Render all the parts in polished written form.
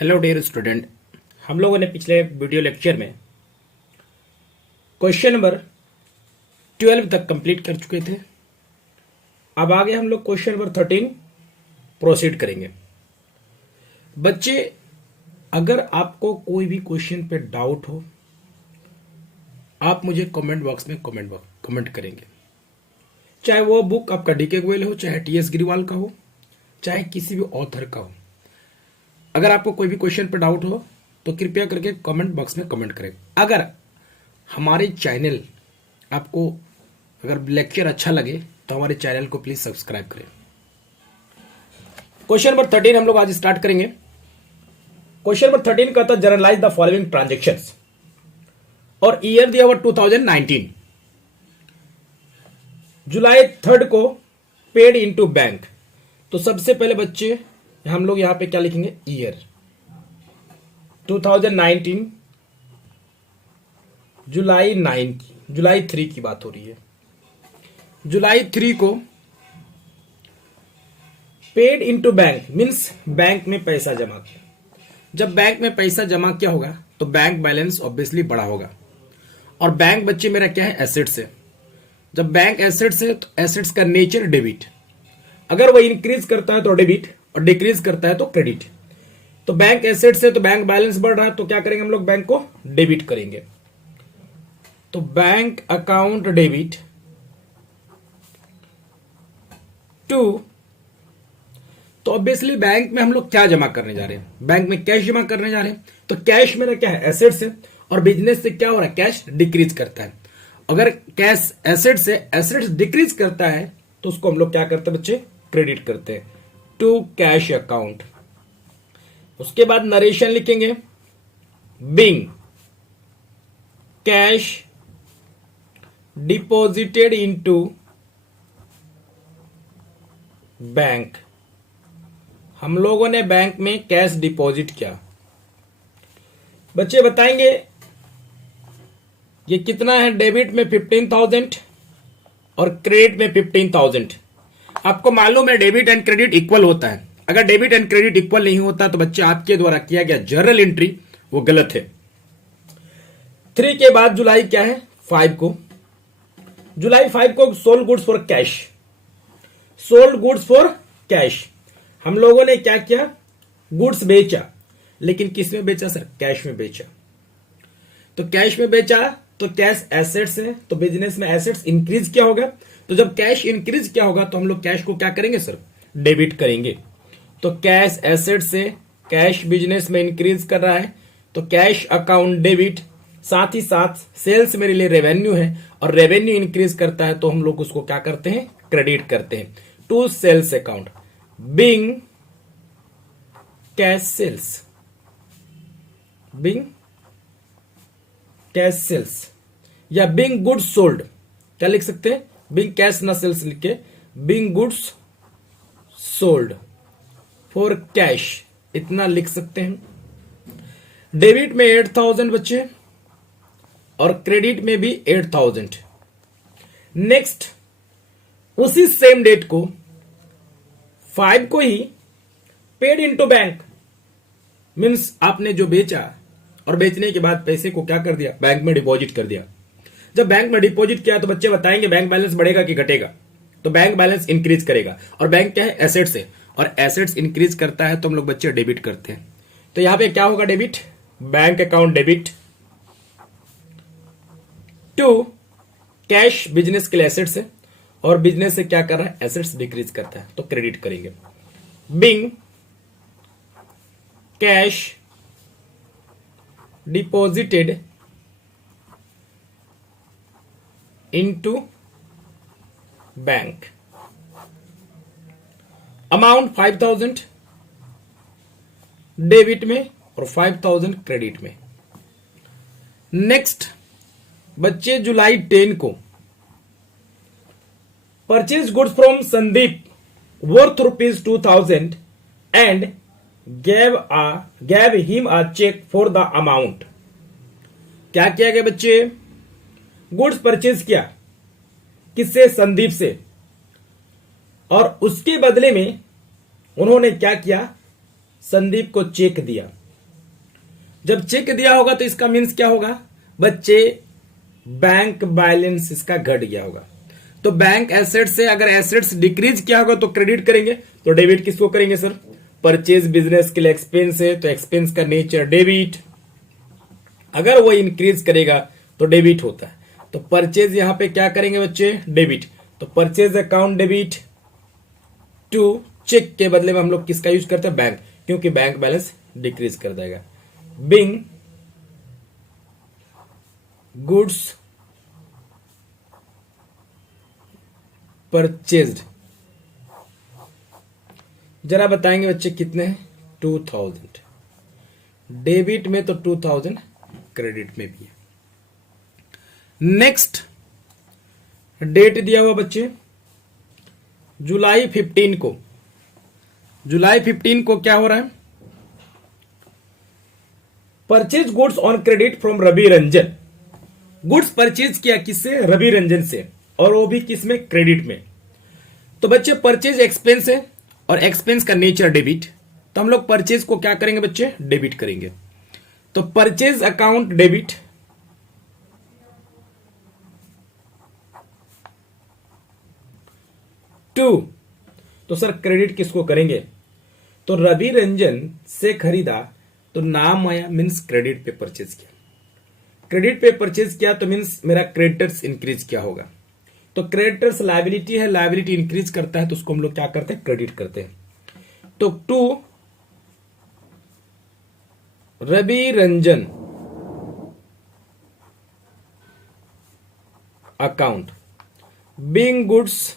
Hello dear student, हम लोगों ने पिछले वीडियो लेक्चर में क्वेश्चन नंबर 12 तक कंप्लीट कर चुके थे। अब आगे हम लोग क्वेश्चन नंबर 13 प्रोसीड करेंगे। बच्चे, अगर आपको कोई भी क्वेश्चन पे डाउट हो, आप मुझे कमेंट बॉक्स में कमेंट करेंगे। चाहे वो बुक आपका डीके गोयल हो, चाहे टीएस गिरीवाल का हो, चाहे किसी भी ऑथर का हो। अगर आपको कोई भी क्वेश्चन पर डाउट हो तो कृपया करके कमेंट बॉक्स में कमेंट करें। अगर हमारे चैनल आपको अगर लेक्चर अच्छा लगे तो हमारे चैनल को प्लीज सब्सक्राइब करें। क्वेश्चन नंबर 13 हम लोग आज स्टार्ट करेंगे। क्वेश्चन नंबर 13 कहता है जनरलाइज द फॉलोइंग ट्रांजेक्शंस, और ईयर दिया हुआ 2019। जुलाई 3 को पेड इनटू बैंक। तो सबसे पहले बच्चे हम लोग यहां पे क्या लिखेंगे, ईयर 2019 जुलाई 3 की बात हो रही है। जुलाई 3 को paid into bank means bank में पैसा जमा किया। जब बैंक में पैसा जमा किया होगा तो बैंक बैलेंस ऑब्वियसली बड़ा होगा, और बैंक बच्चे मेरा क्या है, एसेट्स है। जब बैंक एसेट्स है तो एसेट्स का नेचर डेबिट। अगर वो इंक्रीज करता है तो डेबिट और डिक्रीज करता है तो क्रेडिट। तो बैंक एसेट से तो बैंक बैलेंस बढ़ रहा है तो क्या करेंगे हम लोग, बैंक को डेबिट करेंगे। तो बैंक अकाउंट डेबिट टू, तो ऑब्वियसली बैंक में हम लोग क्या जमा करने जा रहे हैं, बैंक में कैश जमा करने जा रहे हैं। तो कैश मेरा क्या है, एसेट्स है, और बिजनेस से क्या हो रहा है, कैश डिक्रीज करता है। अगर कैश एसेट से एसेट्स डिक्रीज करता है तो उसको हम लोग क्या करते हैं बच्चे, क्रेडिट करते हैं टू कैश अकाउंट। उसके बाद नरेशन लिखेंगे, being cash deposited into bank. हम लोगों ने बैंक में कैश डिपॉजिट किया। बच्चे बताएंगे ये कितना है, डेबिट में 15,000 और क्रेडिट में 15,000। आपको मालूम है डेबिट एंड क्रेडिट इक्वल होता है। अगर डेबिट एंड क्रेडिट इक्वल नहीं होता तो बच्चे आपके द्वारा किया गया जर्नल एंट्री वो गलत है। 3 के बाद जुलाई क्या है, 5 को, जुलाई 5 को sold goods for cash. Sold goods for cash, हम लोगों ने क्या किया, गुड्स बेचा। लेकिन किस में बेचा सर, कैश में बेचा। तो कैश में बेचा तो कैश एसेट्स है, तो बिजनेस में एसेट्स इंक्रीज क्या होगा। तो जब कैश इंक्रीज क्या होगा तो हम लोग कैश को क्या करेंगे सर, डेबिट करेंगे। तो कैश एसेट से कैश बिजनेस में इंक्रीज कर रहा है तो कैश अकाउंट डेबिट। साथ ही साथ सेल्स मेरे लिए रेवेन्यू है, और रेवेन्यू इंक्रीज करता है तो हम लोग उसको क्या करते हैं, क्रेडिट करते हैं to sales account. Being cash sales, being cash sales, या बिंग गुड्स सोल्ड। क्या लिख सकते हैं, बिंग कैश ना सेल्स लिख के Bing goods sold for cash, इतना लिख सकते हैं। डेबिट में 8,000 बच्चे और क्रेडिट में भी 8,000। नेक्स्ट उसी सेम डेट को 5 को ही पेड इनटू बैंक मींस आपने जो बेचा और बेचने के बाद पैसे को क्या कर दिया, बैंक में डिपॉजिट कर दिया। जब बैंक में डिपॉजिट किया तो बच्चे बताएंगे बैंक बैलेंस बढ़ेगा कि घटेगा। तो बैंक बैलेंस इंक्रीज करेगा, और बैंक क्या है, एसेट्स है, और एसेट्स इंक्रीज करता है तो हम लोग बच्चे डेबिट करते हैं। तो यहां पे क्या होगा, debit, bank account debit to cash, business के लिए एसेट्स है, और बिजनेस से क्या कर रहा है, एसेट्स डिक्रीज करता है तो क्रेडिट करेंगे। Being cash deposited into bank, amount 5,000 debit में और 5,000 क्रेडिट में। नेक्स्ट बच्चे जुलाई 10 को purchase goods from Sandeep worth ₹2,000 and gave him a check for the amount। क्या किया गया बच्चे, गुड्स परचेज किया, किससे, संदीप से, और उसके बदले में उन्होंने क्या किया, संदीप को चेक दिया। जब चेक दिया होगा तो इसका मीन्स क्या होगा बच्चे, बैंक बैलेंस इसका घट गया होगा। तो बैंक एसेट से अगर एसेट्स डिक्रीज किया होगा तो क्रेडिट करेंगे, तो डेबिट किसको करेंगे सर, परचेज बिजनेस के लिए एक्सपेंस है तो एक्सपेंस का नेचर डेबिट, अगर वो इंक्रीज करेगा तो डेबिट होता है। तो परचेज यहां पे क्या करेंगे बच्चे, डेबिट, तो purchase account debit to cheque के बदले में हम लोग किसका यूज करते हैं, बैंक, क्योंकि बैंक बैलेंस डिक्रीज कर देगा। बिंग गुड्स परचेज्ड, जरा बताएंगे बच्चे कितने हैं, 2000 डेबिट में तो 2000 क्रेडिट में भी है। नेक्स्ट डेट दिया हुआ बच्चे जुलाई 15 को, जुलाई 15 को क्या हो रहा है, purchase goods on credit from Ravi Ranjan, goods purchase किया किससे, रवि रंजन से, और वो भी किस में, क्रेडिट में। तो बच्चे परचेज एक्सपेंस है और एक्सपेंस का नेचर डेबिट, तो हम लोग परचेज को क्या करेंगे बच्चे, डेबिट करेंगे। तो परचेज अकाउंट डेबिट टू, तो सर क्रेडिट किसको करेंगे, तो रवि रंजन से खरीदा तो नाम आया, मीन्स क्रेडिट पे परचेज किया, क्रेडिट पे परचेज किया तो मीन्स मेरा क्रेडिटर्स इंक्रीज किया होगा। तो क्रेडिटर्स लायबिलिटी है, लायबिलिटी इंक्रीज करता है तो उसको हम लोग क्या करते हैं, क्रेडिट करते हैं। तो to Ravi Ranjan account being goods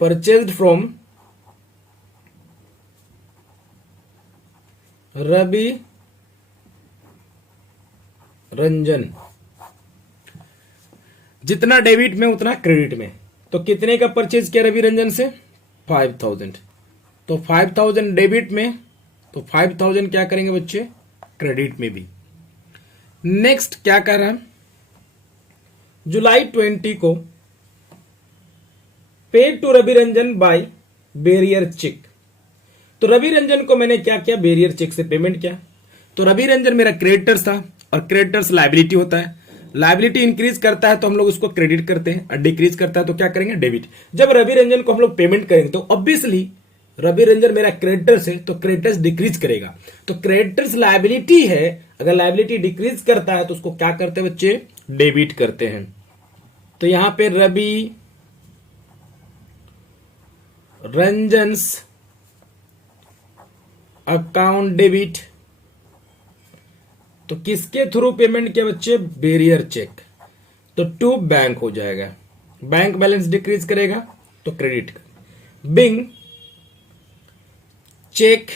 purchased from Ravi Ranjan, जितना डेबिट में उतना क्रेडिट में, तो कितने का परचेज किया रवि रंजन से, 5000, तो 5000 डेबिट में, तो 5000 क्या करेंगे बच्चे, क्रेडिट में भी। नेक्स्ट क्या कर रहा है, जुलाई 20 को paid to Ravi Ranjan by bearer check, तो रवि रंजन को मैंने क्या किया, बेरियर चेक से पेमेंट किया। तो रवि रंजन मेरा क्रेडिटर्स था और क्रेडिटर्स लायबिलिटी होता है, लायबिलिटी इंक्रीज करता है तो हम लोग उसको क्रेडिट करते हैं और डिक्रीज करता है तो क्या करेंगे, डेबिट। जब रवि रंजन को हम लोग पेमेंट करेंगे तो ऑब्वियसली रवि रंजन मेरा क्रेडिटर्स है तो क्रेडिटर्स डिक्रीज करेगा, तो क्रेडिटर्स लायबिलिटी है, अगर लायबिलिटी डिक्रीज करता है तो उसको क्या करते हैं बच्चे, डेबिट करते हैं। तो यहां पे रवि रंजन्स अकाउंट डेबिट, तो किसके थ्रू पेमेंट किया बच्चे, बेरियर चेक, तो टू बैंक हो जाएगा, बैंक बैलेंस डिक्रीज करेगा तो credit. Being cheque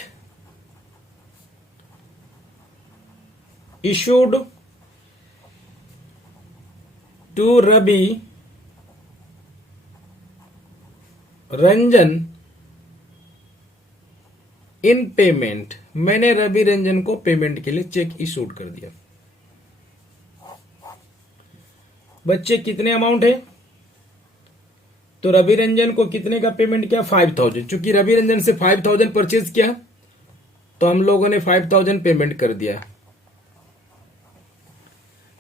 issued to Ravi Ranjan in payment, मैंने रवि रंजन को पेमेंट के लिए चेक इशूड कर दिया। बच्चे कितने अमाउंट है, तो रवि रंजन को कितने का पेमेंट किया, 5000, चूंकि रवि रंजन से 5000 परचेज किया तो हम लोगों ने 5000 पेमेंट कर दिया।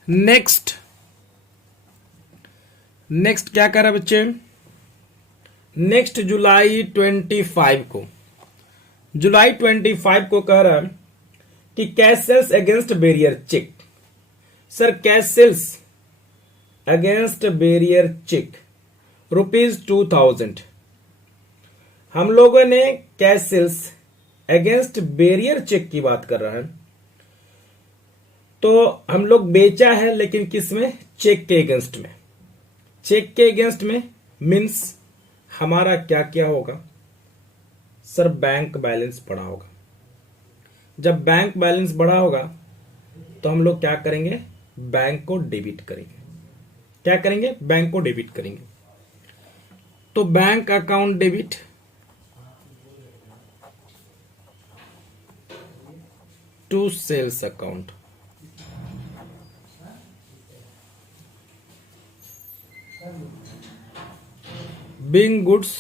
नेक्स्ट क्या करा बच्चे, नेक्स्ट जुलाई 25 को, जुलाई 25 को कह रहा है कि cash sales against bearer cheque, sir cash sales against bearer cheque ₹2000, हम लोगों ने cash sales against bearer cheque की बात कर रहा है, तो हम लोग बेचा है लेकिन किस में, चेक के अगेंस्ट में, चेक के अगेंस्ट में मीन्स हमारा क्या क्या होगा सर, बैंक बैलेंस बढ़ा होगा। जब बैंक बैलेंस बढ़ा होगा तो हम लोग क्या करेंगे, बैंक को डेबिट करेंगे, क्या करेंगे, बैंक को डेबिट करेंगे। तो bank account debit to sales account, being goods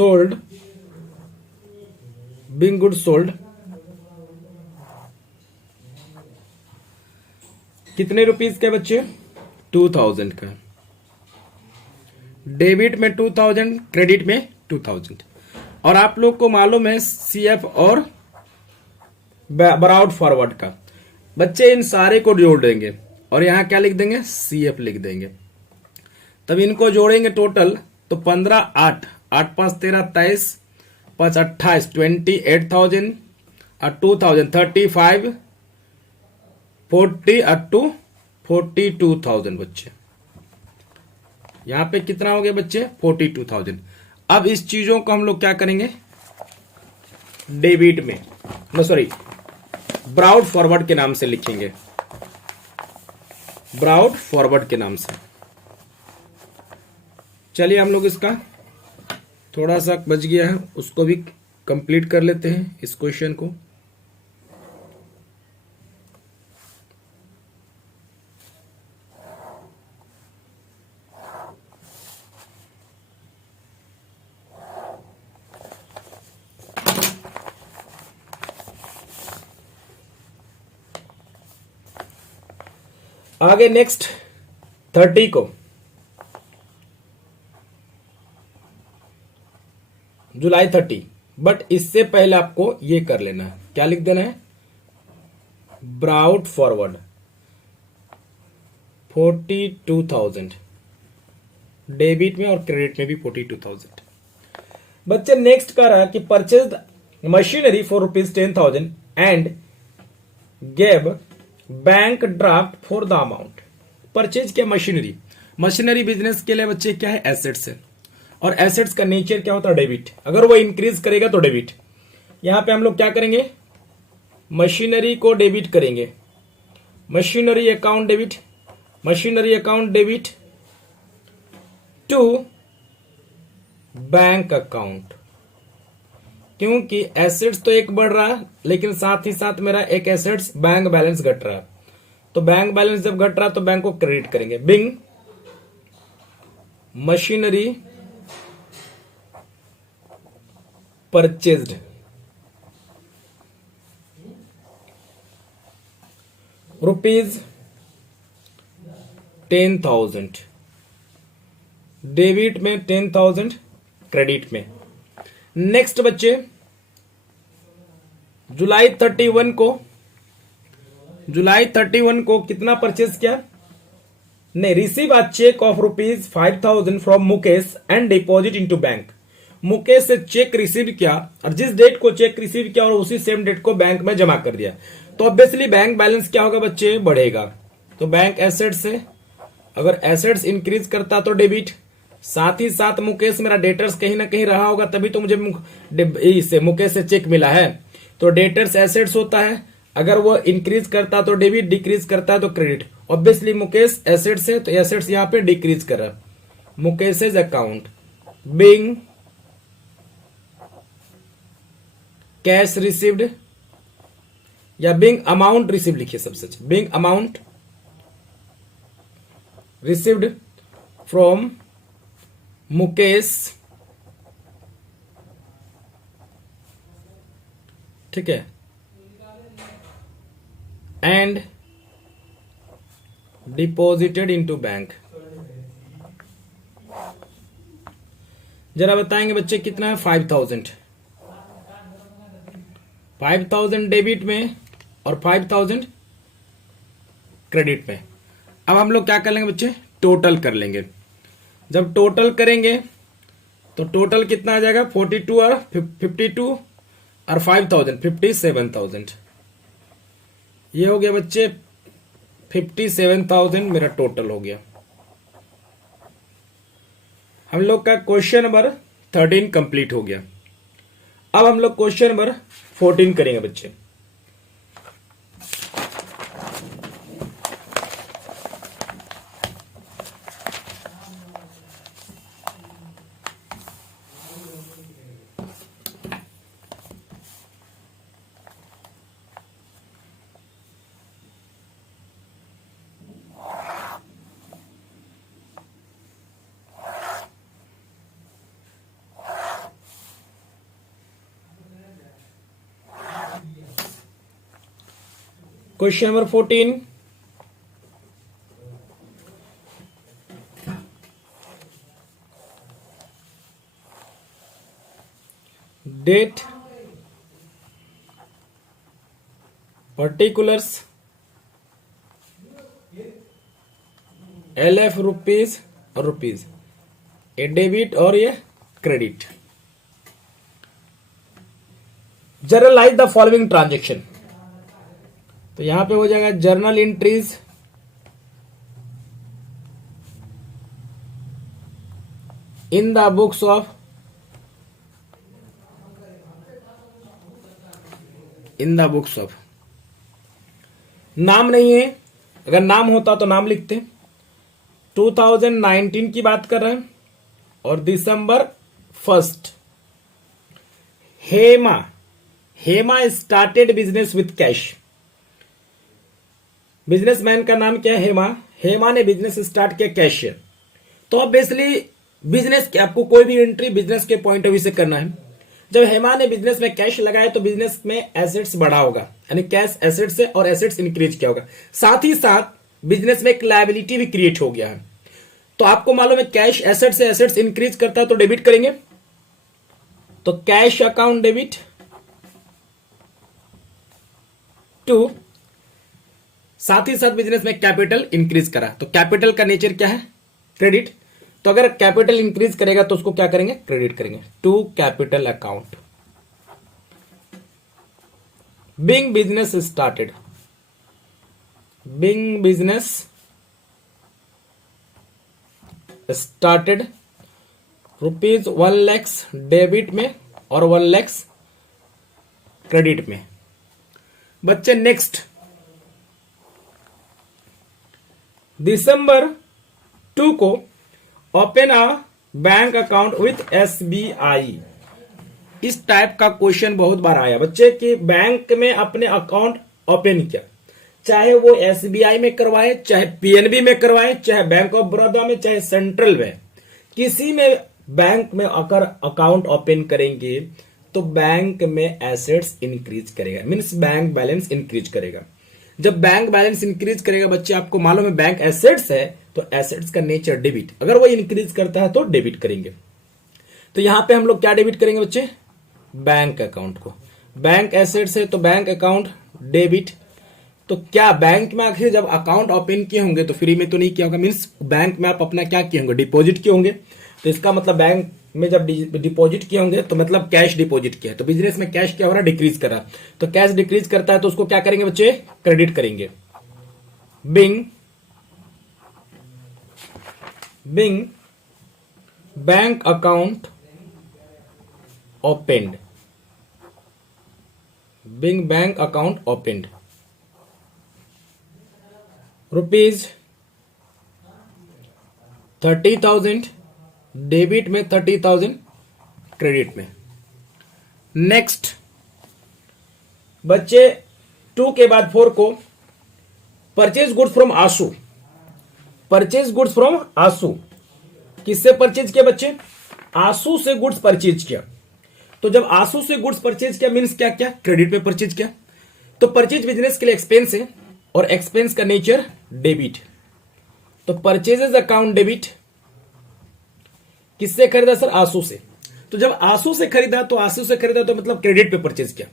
sold, being good sold कितने रुपीज के बच्चे? 2000 का। डेबिट में 2000, क्रेडिट में 2000। और आप लोग को मालूम है सीएफ और बराउट फॉरवर्ड का। बच्चे इन सारे को जोड़ देंगे और यहां क्या लिख देंगे? सीएफ लिख देंगे। तब इनको जोड़ेंगे टोटल तो 15 8 8 5 13 23 5 28 28,000 और 2000 35 40 और 2 42,000 बच्चे। यहां पे कितना हो गया बच्चे? 42,000। अब इस चीजों को हम लोग क्या करेंगे? डेबिट में, नो सॉरी, ब्राउट फॉरवर्ड के नाम से लिखेंगे, ब्राउट फॉरवर्ड के नाम से। चलिए हम लोग इसका थोड़ा सा बच गया है उसको भी कंप्लीट कर लेते हैं इस क्वेश्चन को। आगे नेक्स्ट 30 को जुलाई 30, बट इससे पहले आपको ये कर लेना है, क्या लिख देना है? ब्राउट फॉरवर्ड 42,000 डेबिट में और क्रेडिट में भी 42,000। बच्चे नेक्स्ट कर रहा है कि purchase machinery for ₹10,000 and gave bank draft for the amount. Purchase क्या? मशीनरी। मशीनरी बिजनेस के लिए बच्चे क्या है? एसेट्स है, और एसेट्स का नेचर क्या होता है? डेबिट। अगर वो इंक्रीज करेगा तो डेबिट। यहां पे हम लोग क्या करेंगे? मशीनरी को डेबिट करेंगे, machinery account debit, machinery account debit to bank account. क्योंकि एसेट्स तो एक बढ़ रहा है लेकिन साथ ही साथ मेरा एक एसेट्स बैंक बैलेंस घट रहा है, तो बैंक बैलेंस जब घट रहा है तो बैंक को क्रेडिट करेंगे। बिंग मशीनरी परचेज्ड ₹10,000 डेबिट में, 10,000 क्रेडिट में। नेक्स्ट बच्चे जुलाई 31 को कितना परचेज किया? नहीं, receive a cheque of ₹5,000 from Mukesh and deposit into bank. Mukesh से चेक रिसीव किया और जिस डेट को चेक रिसीव किया और उसी सेम डेट को बैंक में जमा कर दिया, तो ऑब्वियसली बैंक बैलेंस क्या होगा बच्चे? बढ़ेगा। तो बैंक एसेट्स से, अगर एसेट्स इंक्रीज करता तो डेबिट, साथ ही साथ मुकेश मेरा डेटर्स कहीं ना कहीं रहा होगा तभी तो मुझे इससे मुकेश से चेक मिला है, तो डेटर्स एसेट्स होता है। अगर वो इंक्रीज करता तो डेबिट, डिक्रीज करता है तो क्रेडिट। ऑब्वियसली मुकेश एसेट्स है तो एसेट्स यहां पे डिक्रीज कर रहा है। Mukesh account being cash received, या बिंग अमाउंट रिसीव लिखिए सबसे अच्छा, being amount received from Mukesh, ठीक है, एंड डिपॉजिटेड इनटू बैंक। जरा बताएंगे बच्चे कितना है? 5,000 डेबिट में और 5,000 क्रेडिट में। अब हम लोग क्या कर लेंगे बच्चे? टोटल कर लेंगे। जब टोटल करेंगे तो टोटल कितना आ जाएगा? 42 और 52 और 5,000 57,000। ये हो गया बच्चे 57,000 मेरा टोटल हो गया। हम लोग का क्वेश्चन नंबर 13 कंप्लीट हो गया। अब हम लोग क्वेश्चन नंबर 14 करेंगे बच्चे। Question number 14, date particulars LF rupees और रुपीज, ये डेबिट और ये credit. Journalise the following transaction, तो यहां पे हो जाएगा journal entries in the books of नाम नहीं है, अगर नाम होता तो नाम लिखते। 2019 की बात कर रहे हैं और दिसंबर 1, Hema started business with cash. Businessman का नाम क्या है? हेमा ने बिजनेस स्टार्ट किया कैश से। तो ऑब्वियसली बिजनेस के आपको कोई भी एंट्री बिजनेस के पॉइंट ऑफ व्यू से करना है। जब हेमा ने बिजनेस में कैश लगाया तो बिजनेस में एसेट्स बढ़ा होगा, यानी कैश एसेट्स है और एसेट्स इंक्रीज किया होगा। साथ ही साथ बिजनेस में एक लायबिलिटी भी क्रिएट हो गया है। तो आपको मालूम है कैश एसेट से एसेट्स इंक्रीज करता है तो डेबिट करेंगे, तो कैश अकाउंट डेबिट टू, साथ ही साथ बिजनेस में कैपिटल इंक्रीज करा तो कैपिटल का नेचर क्या है? क्रेडिट। तो अगर कैपिटल इंक्रीज करेगा तो उसको क्या करेंगे? क्रेडिट करेंगे to capital account. Being business started, being business started rupees 1 lakh debit में और 1 लाख क्रेडिट में। बच्चे नेक्स्ट, दिसंबर 2 को open a bank account with SBI। इस टाइप का क्वेश्चन बहुत बार आया बच्चे कि बैंक में अपने अकाउंट ओपन किया, चाहे वो SBI में करवाए, चाहे PNB में करवाए, चाहे बैंक ऑफ बड़ौदा में, चाहे सेंट्रल में, किसी में बैंक में अगर अकाउंट ओपन करेंगे तो बैंक में एसेट्स इंक्रीज करेगा, मींस बैंक बैलेंस इंक्रीज करेगा। जब बैंक बैलेंस इंक्रीज करेगा बच्चे, आपको मालूम है बैंक एसेट्स है तो एसेट्स का नेचर डेबिट, अगर वो इंक्रीज करता है तो डेबिट करेंगे। तो यहां पे हम लोग क्या डेबिट करेंगे बच्चे? बैंक अकाउंट को। बैंक एसेट्स है तो बैंक अकाउंट डेबिट। तो क्या बैंक में आखिर जब अकाउंट ओपन किए होंगे तो फ्री में तो नहीं किया होगा, मींस बैंक में आप अपना क्या किए होंगे? डिपॉजिट किए होंगे। तो इसका मतलब बैंक में जब डिपॉजिट किए होंगे तो मतलब कैश डिपॉजिट किया। तो बिजनेस में कैश क्या हो रहा है? डिक्रीज कर रहा है। तो कैश डिक्रीज करता है तो उसको क्या करेंगे बच्चे? क्रेडिट करेंगे। Being bank account opened, being bank account opened rupees 30,000 debit में, 30,000 क्रेडिट में। नेक्स्ट बच्चे 2 के बाद 4 को परचेज गुड्स फ्रॉम आंसू। परचेज गुड्स फ्रॉम आंसू किससे परचेज किया बच्चे? आंसू से गुड्स परचेज किया। तो जब आंसू से गुड्स परचेज किया मींस क्या क्या? क्रेडिट पे परचेज किया। तो परचेज बिजनेस के लिए एक्सपेंस है और एक्सपेंस का नेचर डेबिट। तो परचेजेस अकाउंट डेबिट किससे खरीदा सर? आंसू से। तो जब आंसू से खरीदा तो मतलब क्रेडिट पे परचेज किया।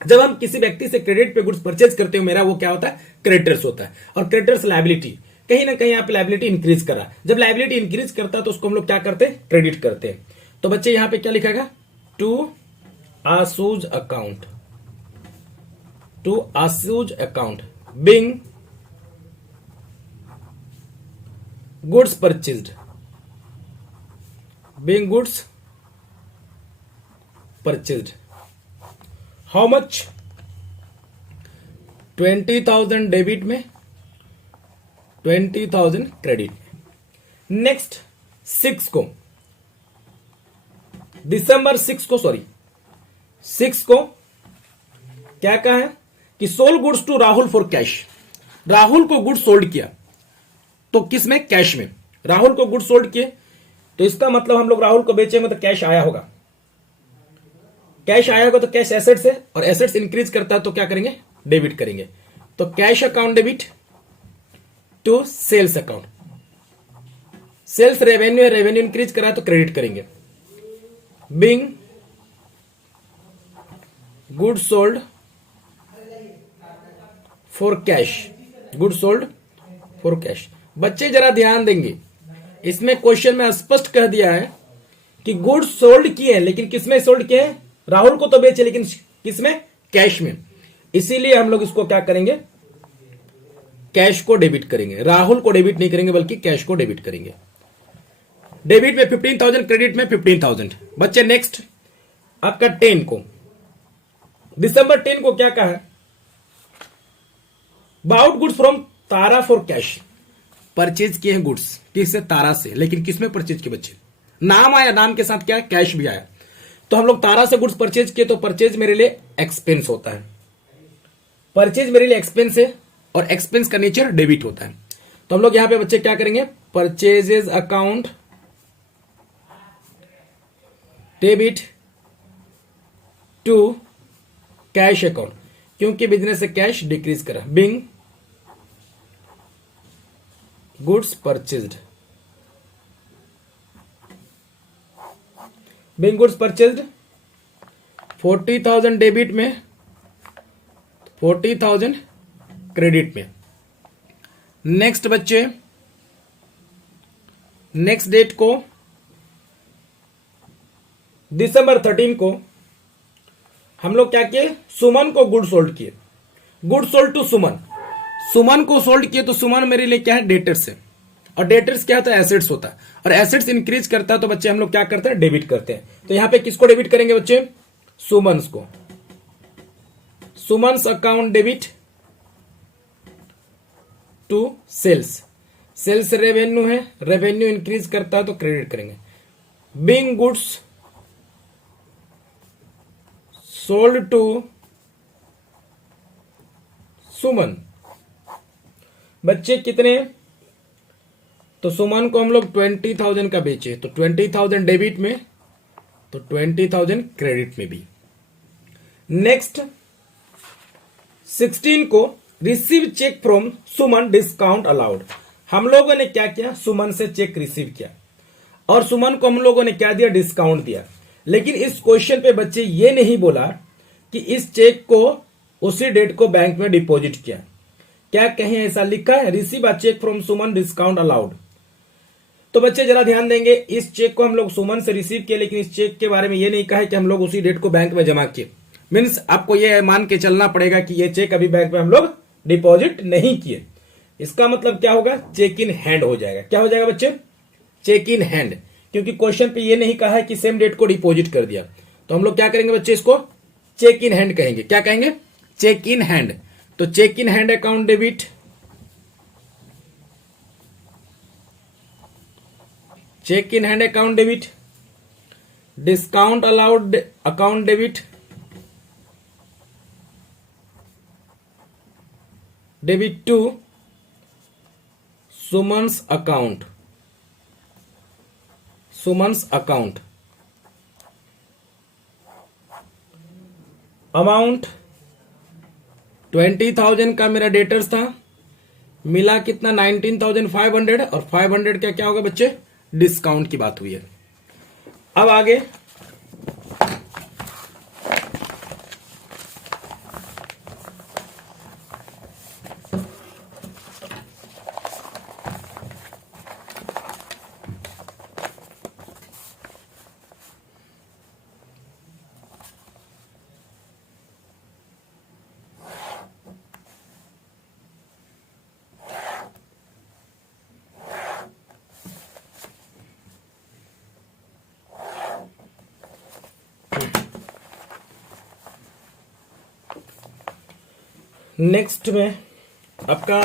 जब हम किसी व्यक्ति से क्रेडिट पे गुड्स परचेज करते हो, मेरा वो क्या होता है? क्रेडिटर्स होता है। और क्रेडिटर्स लायबिलिटी, कहीं ना कहीं आप लायबिलिटी इंक्रीज कर रहा। जब लायबिलिटी इंक्रीज करता है तो उसको हम लोग क्या करते हैं? क्रेडिट करते हैं। तो बच्चे यहां पे क्या लिखेगा? To Anshu's account, to Anshu's account being goods purchased, being goods purchased. How much? 20,000 debit में, 20,000 क्रेडिट में। नेक्स्ट 6 को, दिसंबर 6 को क्या कहा है कि sold goods to Rahul for cash. Rahul को गुड्स सोल्ड किया तो किस में? कैश में। राहुल को गुड्स सोल्ड किए तो इसका मतलब हम लोग राहुल को बेचेंगे तो कैश आया होगा। कैश आया होगा तो कैश एसेट्स है और एसेट्स इंक्रीज करता है तो क्या करेंगे? डेबिट करेंगे। तो cash account debit to sales account. Sales revenue है, रेवेन्यू इंक्रीज करा तो क्रेडिट करेंगे। Being good sold for cash, good sold for cash. बच्चे जरा ध्यान देंगे, इसमें क्वेश्चन में स्पष्ट कह दिया है कि गुड सोल्ड किए हैं, लेकिन किसमें सोल्ड किए हैं? राहुल को तो बेचे, लेकिन किसमें? कैश में। इसीलिए हम लोग इसको क्या करेंगे? कैश को डेबिट करेंगे। राहुल को डेबिट नहीं करेंगे, बल्कि कैश को डेबिट करेंगे। डेबिट में 15,000, क्रेडिट में 15,000। बच्चे नेक्स्ट आपका 10 को, दिसंबर 10 को क्या कहा है? Bought goods from Tara for cash. Purchase किए हैं गुड्स, किससे? तारा से। लेकिन किसमें परचेज किए बच्चे? नाम आया, नाम के साथ क्या है? कैश भी आया। तो हम लोग तारा से गुड्स परचेज किए, तो परचेज मेरे लिए एक्सपेंस होता है। परचेज मेरे लिए एक्सपेंस है, और एक्सपेंस का नेचर डेबिट होता है। तो हम लोग यहां पे बच्चे क्या करेंगे? Purchases account debit to cash account, क्योंकि बिजनेस से कैश डिक्रीज करा। Being goods purchased, being goods purchased 40,000 debit में, 40,000 क्रेडिट में। नेक्स्ट बच्चे, नेक्स्ट डेट को दिसंबर 13 को हम लोग क्या किए? सुमन को गुड सोल्ड किए। गुड सोल्ड टू सुमन, सुमन को सोल्ड किए, तो सुमन मेरे लिए क्या है? डेटर्स है। और डेटर्स क्या होता है? एसेट्स होता है। और एसेट्स इंक्रीज करता है, तो बच्चे हम लोग क्या करते हैं? डेबिट करते हैं। तो यहां पे किसको डेबिट करेंगे बच्चे? सुमन्स को। Suman's account debit to sales, sales revenue है, रेवेन्यू इंक्रीज करता है तो क्रेडिट करेंगे। Being goods sold to Suman. बच्चे कितने? तो सुमन को हम लोग 20,000 का बेचे, तो 20,000 डेबिट में, तो 20,000 क्रेडिट में भी। नेक्स्ट 16 को receive cheque from Suman discount allowed. हम लोगों ने क्या किया? सुमन से चेक रिसीव किया, और सुमन को हम लोगों ने क्या दिया? डिस्काउंट दिया। लेकिन इस क्वेश्चन पे बच्चे ये नहीं बोला कि इस चेक को उसी डेट को बैंक में डिपॉजिट किया। क्या कहीं ऐसा लिखा है? Receive a cheque from Suman discount allowed. तो बच्चे जरा ध्यान देंगे, इस चेक को हम लोग सुमन से रिसीव किए, लेकिन इस चेक के बारे में ये नहीं कहा है कि हम लोग उसी डेट को बैंक में जमा किए। मीन्स आपको ये मान के चलना पड़ेगा कि ये चेक अभी बैंक में हम लोग डिपॉजिट नहीं किए। इसका मतलब क्या होगा? चेक इन हैंड हो जाएगा। क्या हो जाएगा बच्चे? चेक इन हैंड, क्योंकि क्वेश्चन पे ये नहीं कहा है कि सेम डेट को डिपॉजिट कर दिया। तो हम लोग क्या करेंगे बच्चे? इसको चेक इन हैंड कहेंगे। क्या कहेंगे? Cheque in hand. तो cheque in hand account debit, cheque in hand account debit, discount allowed account debit, debit to Suman's account, Suman's account. Amount 20,000 का मेरा डेटर्स था, मिला कितना? 19,500, और 500 का क्या होगा बच्चे? डिस्काउंट की बात हुई है। अब आगे नेक्स्ट में आपका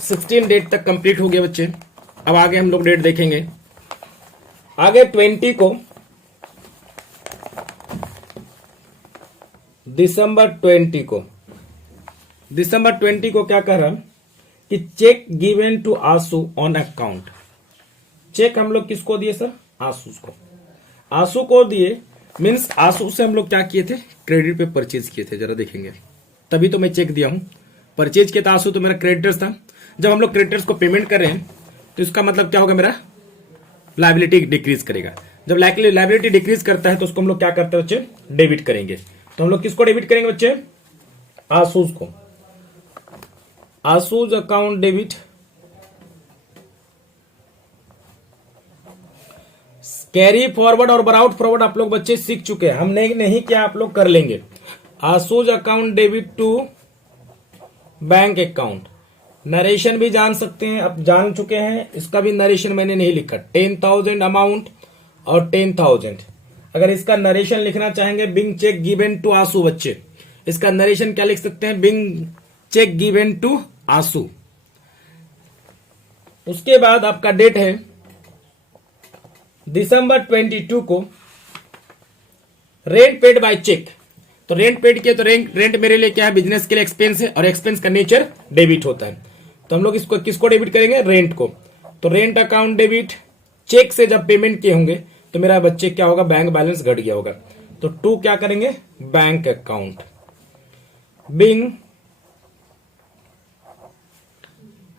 16 डेट तक कंप्लीट हो गया बच्चे। अब आगे हम लोग डेट देखेंगे। आगे 20 को, दिसंबर 20 को, दिसंबर 20 को क्या कह रहा कि चेक गिवन टू आंसू ऑन अकाउंट। चेक हम लोग किसको दिए सर? आंसू को। आंसू को दिए मीन्स आंसू से हम लोग क्या किए थे? क्रेडिट पे परचेज किए थे। जरा देखेंगे, तभी तो मैं चेक दिया हूं। परचेज किया था आंसू, तो मेरा क्रेडिटर्स था। जब हम लोग क्रेडिटर्स को पेमेंट कर रहे हैं तो इसका मतलब क्या होगा, मेरा लायबिलिटी डिक्रीज करेगा। जब लायबिलिटी डिक्रीज करता है तो उसको हम लोग क्या करते हैं बच्चे, डेबिट करेंगे। तो हम लोग किसको डेबिट करेंगे बच्चे, आसूज को। आसूज अकाउंट डेबिट, कैरी फॉरवर्ड और बराउट फॉरवर्ड आप लोग बच्चे सीख चुके हैं, हमने नहीं किया, आप लोग कर लेंगे। Anshu's account debit to bank account, narration भी जान सकते हैं, अब जान चुके हैं, इसका भी नरेशन मैंने नहीं लिखा। 10,000 अमाउंट और 10,000। अगर इसका नरेशन लिखना चाहेंगे, बिंग चेक गिवन टू आंसू, बच्चे इसका नरेशन क्या लिख सकते हैं, बिंग चेक गिवन टू आंसू। उसके बाद आपका डेट है दिसंबर 22 को, रेंट पेड बाय चेक। तो रेंट पेड किया तो रेंट मेरे लिए क्या है, बिजनेस के लिए एक्सपेंस है, और एक्सपेंस का नेचर डेबिट होता है। तो हम लोग इसको किसको डेबिट करेंगे, रेंट को। तो रेंट अकाउंट डेबिट, चेक से जब पेमेंट किए होंगे तो मेरा बच्चे क्या होगा, बैंक बैलेंस घट गया होगा। तो टू क्या करेंगे, bank account, being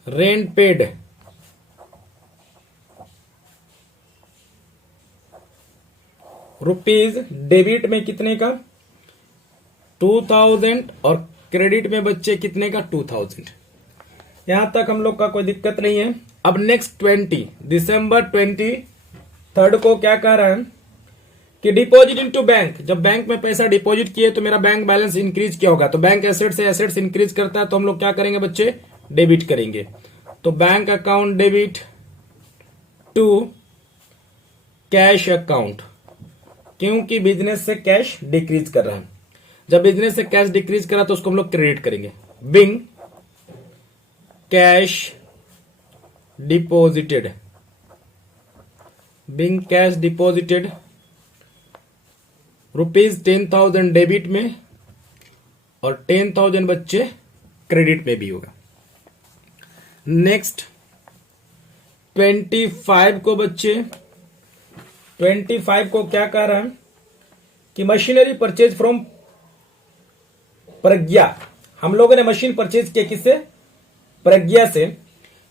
rent paid rupees, debit में कितने का 2000 और क्रेडिट में बच्चे कितने का 2000। यहां तक हम लोग का कोई दिक्कत नहीं है। अब नेक्स्ट 20 दिसंबर 23 को क्या कह रहा है कि डिपॉजिट इनटू बैंक, जब बैंक में पैसा डिपॉजिट किए तो मेरा बैंक बैलेंस इंक्रीज किया होगा। तो बैंक एसेट से एसेट्स इंक्रीज करता है, तो हम लोग क्या करेंगे बच्चे, डेबिट करेंगे। तो bank account debit to cash account, क्योंकि बिजनेस से कैश डिक्रीज कर रहा है। जब बिजनेस से कैश डिक्रीज करा तो उसको हम लोग क्रेडिट करेंगे। Being cash deposited, being cash deposited rupees 10,000 debit में और 10,000 बच्चे क्रेडिट में भी होगा। नेक्स्ट 25 को बच्चे, 25 को क्या कह रहा है कि मशीनरी परचेज फ्रॉम प्रज्ञा। हम लोगों ने मशीन परचेज किया किससे, प्रज्ञा से।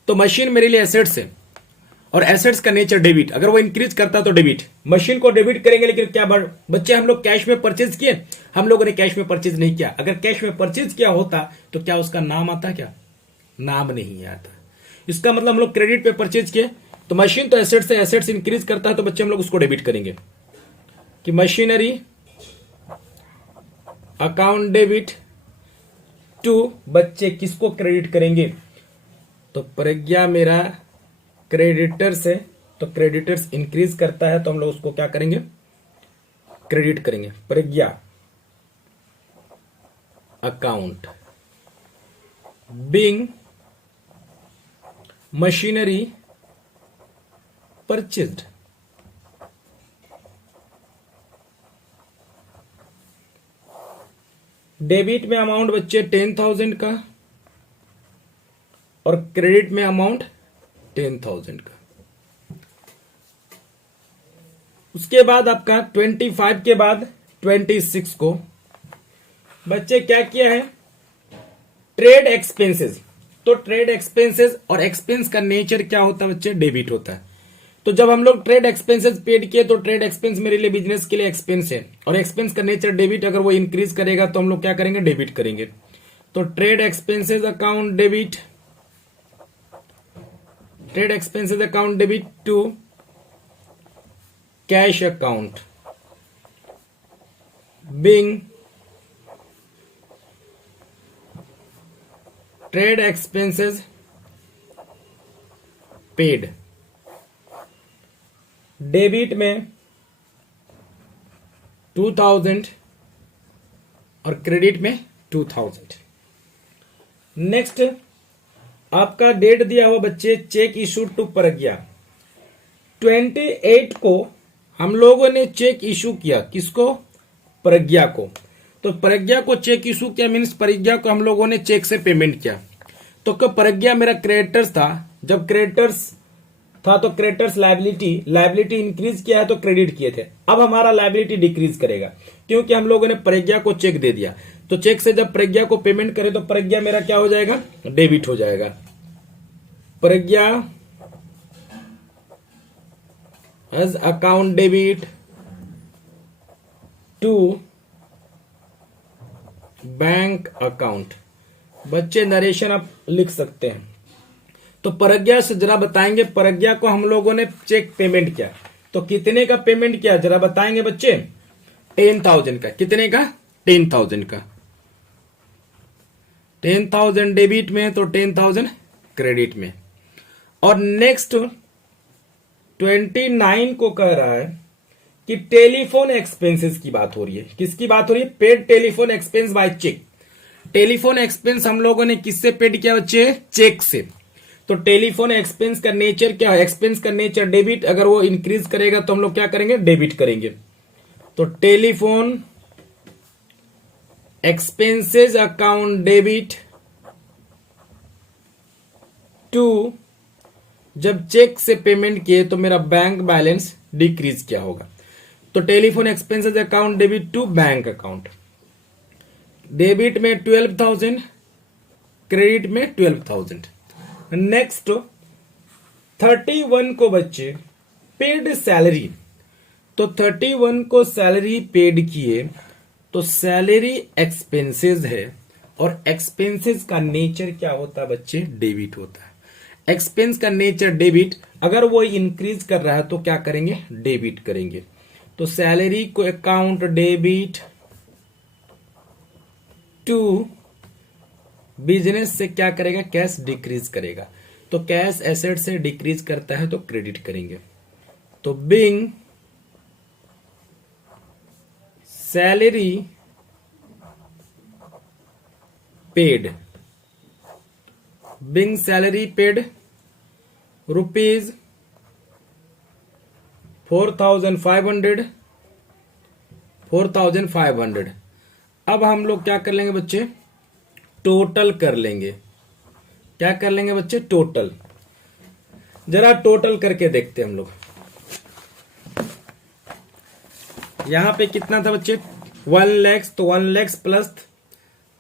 तो मशीन मेरे लिए एसेट्स है और एसेट्स का नेचर डेबिट, अगर वो इंक्रीज करता तो डेबिट, मशीन को डेबिट करेंगे। लेकिन क्या बच्चे हम लोग कैश में परचेज किए, हम लोगों ने कैश में परचेज नहीं किया। अगर कैश में परचेज किया होता तो क्या उसका नाम आता, क्या नाम नहीं आता। इसका मतलब हम लोग क्रेडिट पे परचेज किए, तो मशीन तो एसेट्स से एसेट्स इंक्रीज करता है, तो बच्चे हम लोग उसको डेबिट करेंगे कि मशीनरी अकाउंट डेबिट टू बच्चे किसको क्रेडिट करेंगे, तो प्रज्ञा मेरा क्रेडिटर से, तो क्रेडिटर्स इंक्रीज करता है तो हम लोग उसको क्या करेंगे, क्रेडिट करेंगे। Pragya account being machinery purchased, debit में अमाउंट बच्चे 10,000 का और क्रेडिट में अमाउंट 10,000 का। उसके बाद आपका 25 के बाद 26 को बच्चे क्या किया है, ट्रेड एक्सपेंसेस। तो ट्रेड एक्सपेंसेस और एक्सपेंस का नेचर क्या होता है बच्चे, डेबिट होता है। तो जब हम लोग ट्रेड एक्सपेंसेस पेड किए तो ट्रेड एक्सपेंस मेरे लिए बिजनेस के लिए एक्सपेंस है और एक्सपेंस का नेचर डेबिट, अगर वो इंक्रीज करेगा तो हम लोग क्या करेंगे, डेबिट करेंगे। तो trade expenses account debit, trade expenses account debit to cash account being trade expenses paid, debit में 2,000 और क्रेडिट में 2,000। नेक्स्ट आपका डेट दिया हुआ बच्चे, चेक इशू टू प्रज्ञा। 28 को हम लोगों ने चेक इशू किया, किसको, प्रज्ञा को। तो प्रज्ञा को चेक इशू किया मीन्स प्रज्ञा को हम लोगों ने चेक से पेमेंट किया। तो प्रज्ञा मेरा क्रेडिटर्स था, जब क्रेडिटर्स था तो क्रेडिटर्स लायबिलिटी इंक्रीज किया है तो क्रेडिट किए थे। अब हमारा लायबिलिटी डिक्रीज करेगा क्योंकि हम लोगों ने प्रज्ञा को चेक दे दिया। तो चेक से जब प्रज्ञा को पेमेंट करे तो प्रज्ञा मेरा क्या हो जाएगा, डेबिट हो जाएगा। Pragya as account debit to bank account. बच्चे नरेशन आप लिख सकते हैं। तो प्रज्ञा से जरा बताएंगे, प्रज्ञा को हम लोगों ने चेक पेमेंट किया तो कितने का पेमेंट किया जरा बताएंगे बच्चे। 10,000 का। कितने का, 10,000 का। 10,000 डेबिट में तो 10,000 क्रेडिट में। और नेक्स्ट 29 को कह रहा है कि टेलीफोन एक्सपेंसेस की बात हो रही है। किसकी बात हो रही है, paid telephone expense by cheque. Telephone expense हम लोगों ने किससे पेड किया बच्चे, चेक से। तो टेलीफोन एक्सपेंस का नेचर क्या है, एक्सपेंस का नेचर डेबिट। अगर वो इंक्रीज करेगा तो हम लोग क्या करेंगे, डेबिट करेंगे। तो telephone expenses account debit to, जब चेक से पेमेंट किए तो मेरा बैंक बैलेंस डिक्रीज क्या होगा। तो telephone expenses account debit to bank account. Debit में 12,000, क्रेडिट में 12,000। नेक्स्ट 31 को बच्चे पेड सैलरी। तो 31 को सैलरी पेड किए तो सैलरी एक्सपेंसेस है और एक्सपेंसेस का नेचर क्या होता है बच्चे, डेबिट होता है। एक्सपेंस का नेचर डेबिट, अगर वो इंक्रीज कर रहा है तो क्या करेंगे, डेबिट करेंगे। तो सैलरी को अकाउंट डेबिट टू बिजनेस से क्या करेगा, कैश डिक्रीज करेगा। तो कैश एसेट से डिक्रीज करता है तो क्रेडिट करेंगे। तो being salary paid, being salary paid rupees 4,500, 4,500। अब हम लोग क्या कर लेंगे बच्चे, टोटल कर लेंगे। क्या कर लेंगे बच्चे, टोटल। जरा टोटल करके देखते हैं हम लोग। यहां पे कितना था बच्चे, 1 लाख। तो 1 लाख प्लस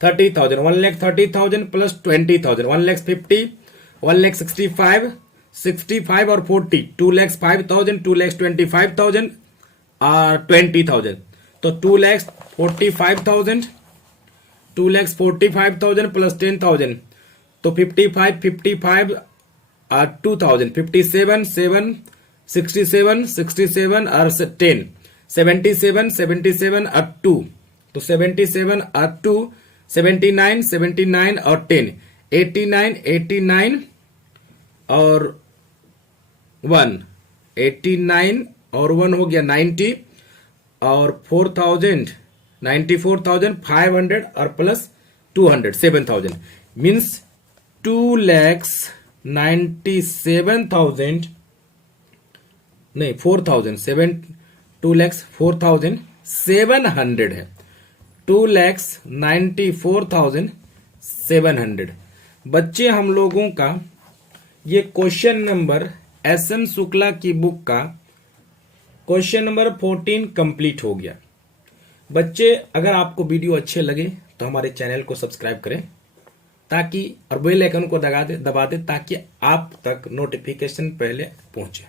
30,000, 1,30,000 प्लस 20,000, 1,50,000, 1,65,000, 65 और 40, 2,05,000, 2,25,000 और 20,000। तो 2,45,000, 2,45,000 प्लस 10,000 तो 55, 55 और 2,000, 57, 7, 67, 67 और 10, 77, 77 और 2, तो 77 और 2, 79, 79 और 10, 89, 89 और 1, 89 और 1 हो गया 90 और 4,000, 94,500 और प्लस 200, 7,000 मीन्स 2,97,000 नहीं 2,94,700 है। 2,94,700 बच्चे हम लोगों का ये क्वेश्चन नंबर एसएम शुक्ला की बुक का क्वेश्चन नंबर 14 कंप्लीट हो गया। बच्चे अगर आपको वीडियो अच्छे लगे तो हमारे चैनल को सब्सक्राइब करें ताकि और बेल आइकन को दबा दे ताकि आप तक नोटिफिकेशन पहले पहुंचे।